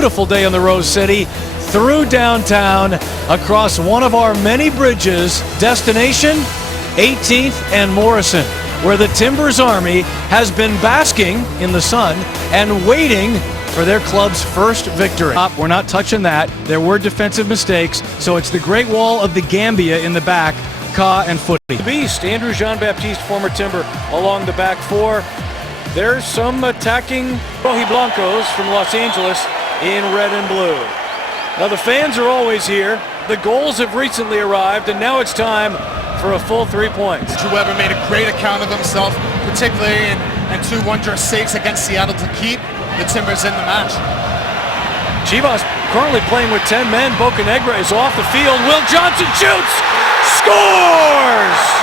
beautiful day in the Rose City, through downtown, across one of our many bridges, destination 18th and Morrison, where the Timbers Army has been basking in the sun and waiting for their club's first victory. We're not touching that. There were defensive mistakes, so it's the Great Wall of the Gambia in the back, Ka and Footy. The Beast, Andrew Jean-Baptiste, former Timber, along the back four. There's some attacking Rojiblancos from Los Angeles in red and blue. Now the fans are always here. The goals have recently arrived, and now it's time for a full 3 points. Whoever made a great account of himself, particularly in two wondrous saves against Seattle to keep the Timbers in the match. Chivas currently playing with 10 men. Bocanegra is off the field. Will Johnson shoots! Scores!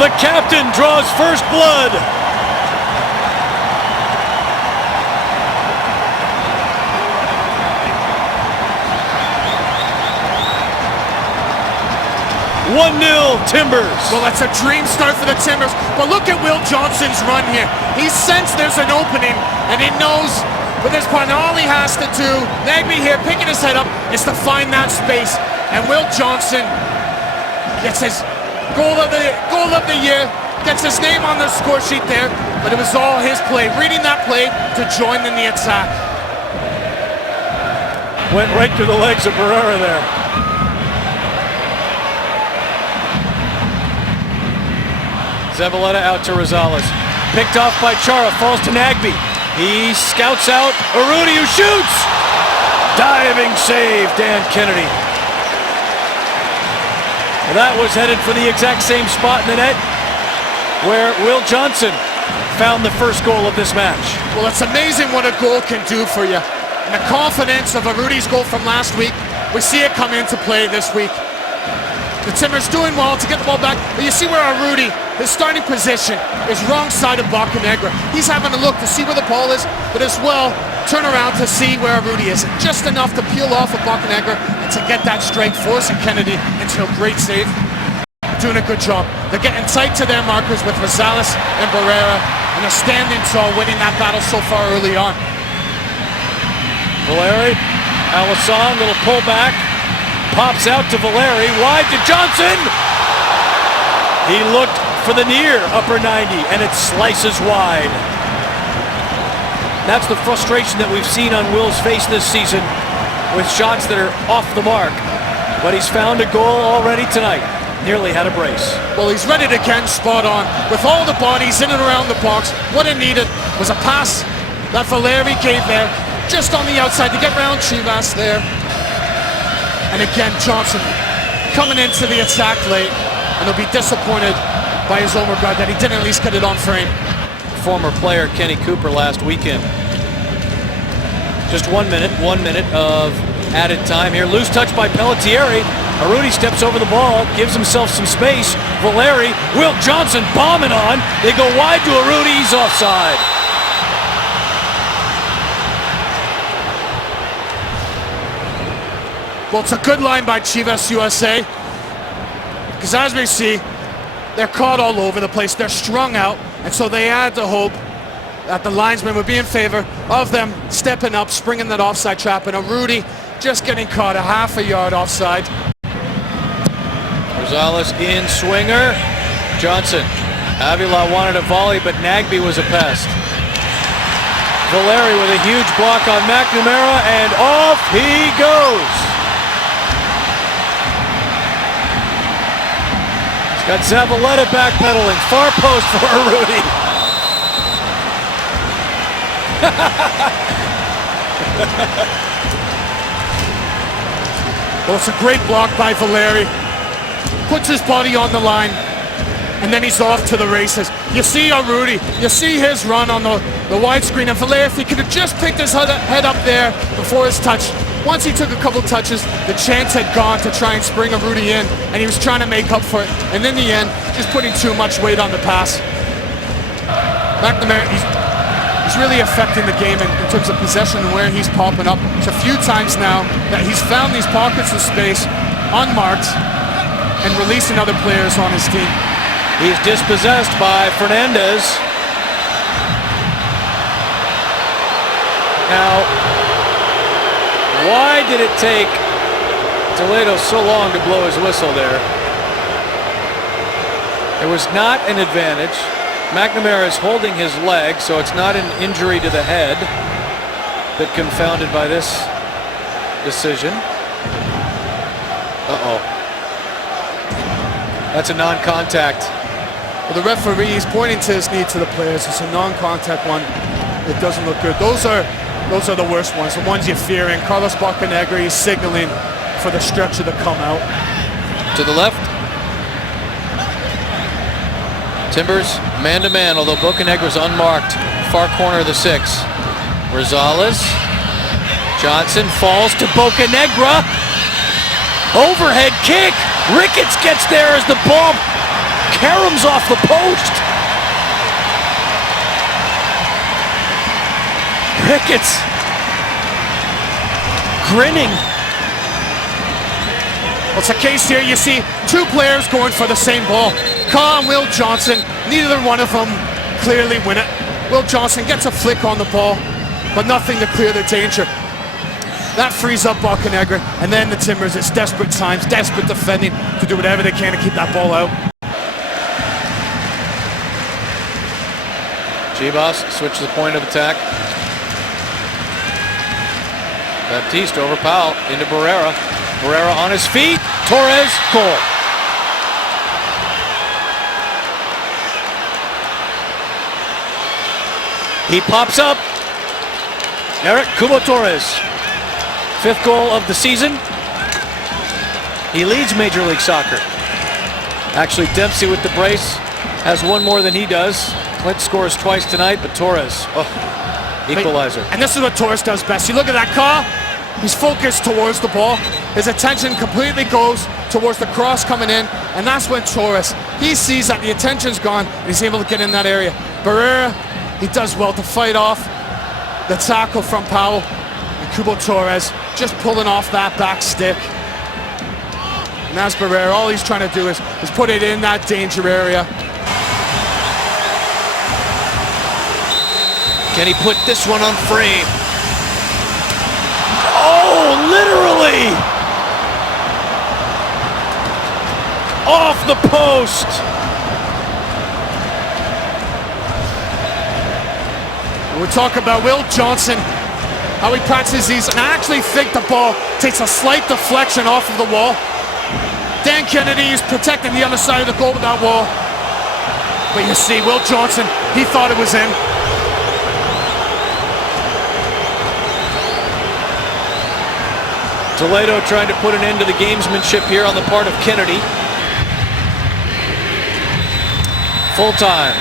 The captain draws first blood. One 0 Timbers. Well, that's a dream start for the Timbers. But look at Will Johnson's run here. He sensed there's an opening, and he knows with this point all he has to do, Nagby here picking his head up, is to find that space. And Will Johnson gets his goal of the year, gets his name on the score sheet there. But it was all his play, reading that play to join in the attack. Went right through the legs of Barrera there. Zavaleta out to Rosales. Picked off by Chara, falls to Nagby. He scouts out Urruti, who shoots! Diving save, Dan Kennedy. That was headed for the exact same spot in the net where Will Johnson found the first goal of this match. Well, it's amazing what a goal can do for you. And the confidence of Urruti's goal from last week, we see it come into play this week. The Timbers doing well to get the ball back, but you see where Urruti, his starting position, is wrong side of Bocanegra. He's having a look to see where the ball is, but as well, turn around to see where Urruti is. Just enough to peel off of Bocanegra and to get that strike, forcing Kennedy into a great save. Doing a good job. They're getting tight to their markers with Rosales and Barrera, and they're standing tall, winning that battle so far early on. Valeri, Alisson, little pullback. Pops out to Valeri, wide to Johnson! He looked for the near upper 90, and it slices wide. That's the frustration that we've seen on Will's face this season with shots that are off the mark. But he's found a goal already tonight. Nearly had a brace. Well, he's ready to again, spot on. With all the bodies in and around the box, what it needed was a pass that Valeri gave there, just on the outside to get around Chivas there. And again, Johnson coming into the attack late, and he'll be disappointed by his own regard that he didn't at least get it on frame. Former player Kenny Cooper last weekend. Just 1 minute of added time here. Loose touch by Pelletieri. Urruti steps over the ball, gives himself some space. Valeri, Will Johnson bombing on. They go wide to Urruti, he's offside. Well, it's a good line by Chivas USA, because as we see, they're caught all over the place. They're strung out, and so they had to hope that the linesman would be in favor of them stepping up, springing that offside trap, and Urruti just getting caught a half a yard offside. Rosales in swinger. Johnson. Avila wanted a volley, but Nagby was a pest. Valeri with a huge block on McNamara, and off he goes. Got Zavaleta backpedaling, far post for Urruti. Well, it's a great block by Valeri. Puts his body on the line, and then he's off to the races. You see Urruti, you see his run on the widescreen, and Valeri, if he could have just picked his head up there before his touch, once he took a couple touches, the chance had gone to try and spring Urruti in, and he was trying to make up for it. And in the end, just putting too much weight on the pass. McNamara, he's really affecting the game in terms of possession and where he's popping up. It's a few times now that he's found these pockets of space unmarked, and releasing other players on his team. He's dispossessed by Fernandez. Now, why did it take Toledo so long to blow his whistle there? It was not an advantage. McNamara is holding his leg, so it's not an injury to the head that confounded by this decision. Uh-oh. That's a non-contact. Well, the referee is pointing to his knee to the players. It's a non-contact one. It doesn't look good. Those are the worst ones, the ones you're fearing. Carlos Bocanegra is signaling for the stretcher to come out. To the left. Timbers man-to-man, although Bocanegra's unmarked. Far corner of the 6. Rosales. Johnson falls to Bocanegra. Overhead kick. Ricketts gets there as the ball caroms off the post. Ricketts grinning. Well, it's a case here. You see two players going for the same ball. Carl and Will Johnson. Neither one of them clearly win it. Will Johnson gets a flick on the ball, but nothing to clear the danger. That frees up Bocanegra, and then the Timbers, it's desperate times, desperate defending to do whatever they can to keep that ball out. Chivas switch the point of attack. Baptiste over Powell into Barrera. Barrera on his feet. Torres, goal. He pops up. Eric Cubo Torres. 5th goal of the season. He leads Major League Soccer. Actually, Dempsey with the brace has one more than he does. Clint scores twice tonight, but Torres, equalizer. And this is what Torres does best. You look at that car, he's focused towards the ball. His attention completely goes towards the cross coming in, and that's when Torres, he sees that the attention's gone, and he's able to get in that area. Barrera, he does well to fight off the tackle from Powell. And Cubo Torres just pulling off that back stick. And that's Barrera. All he's trying to do is put it in that danger area. Can he put this one on frame? Oh, literally! Off the post! We'll talk about Will Johnson, how he practices these, and I actually think the ball takes a slight deflection off of the wall. Dan Kennedy is protecting the other side of the goal with that wall. But you see, Will Johnson, he thought it was in. Toledo trying to put an end to the gamesmanship here on the part of Kennedy. Full time.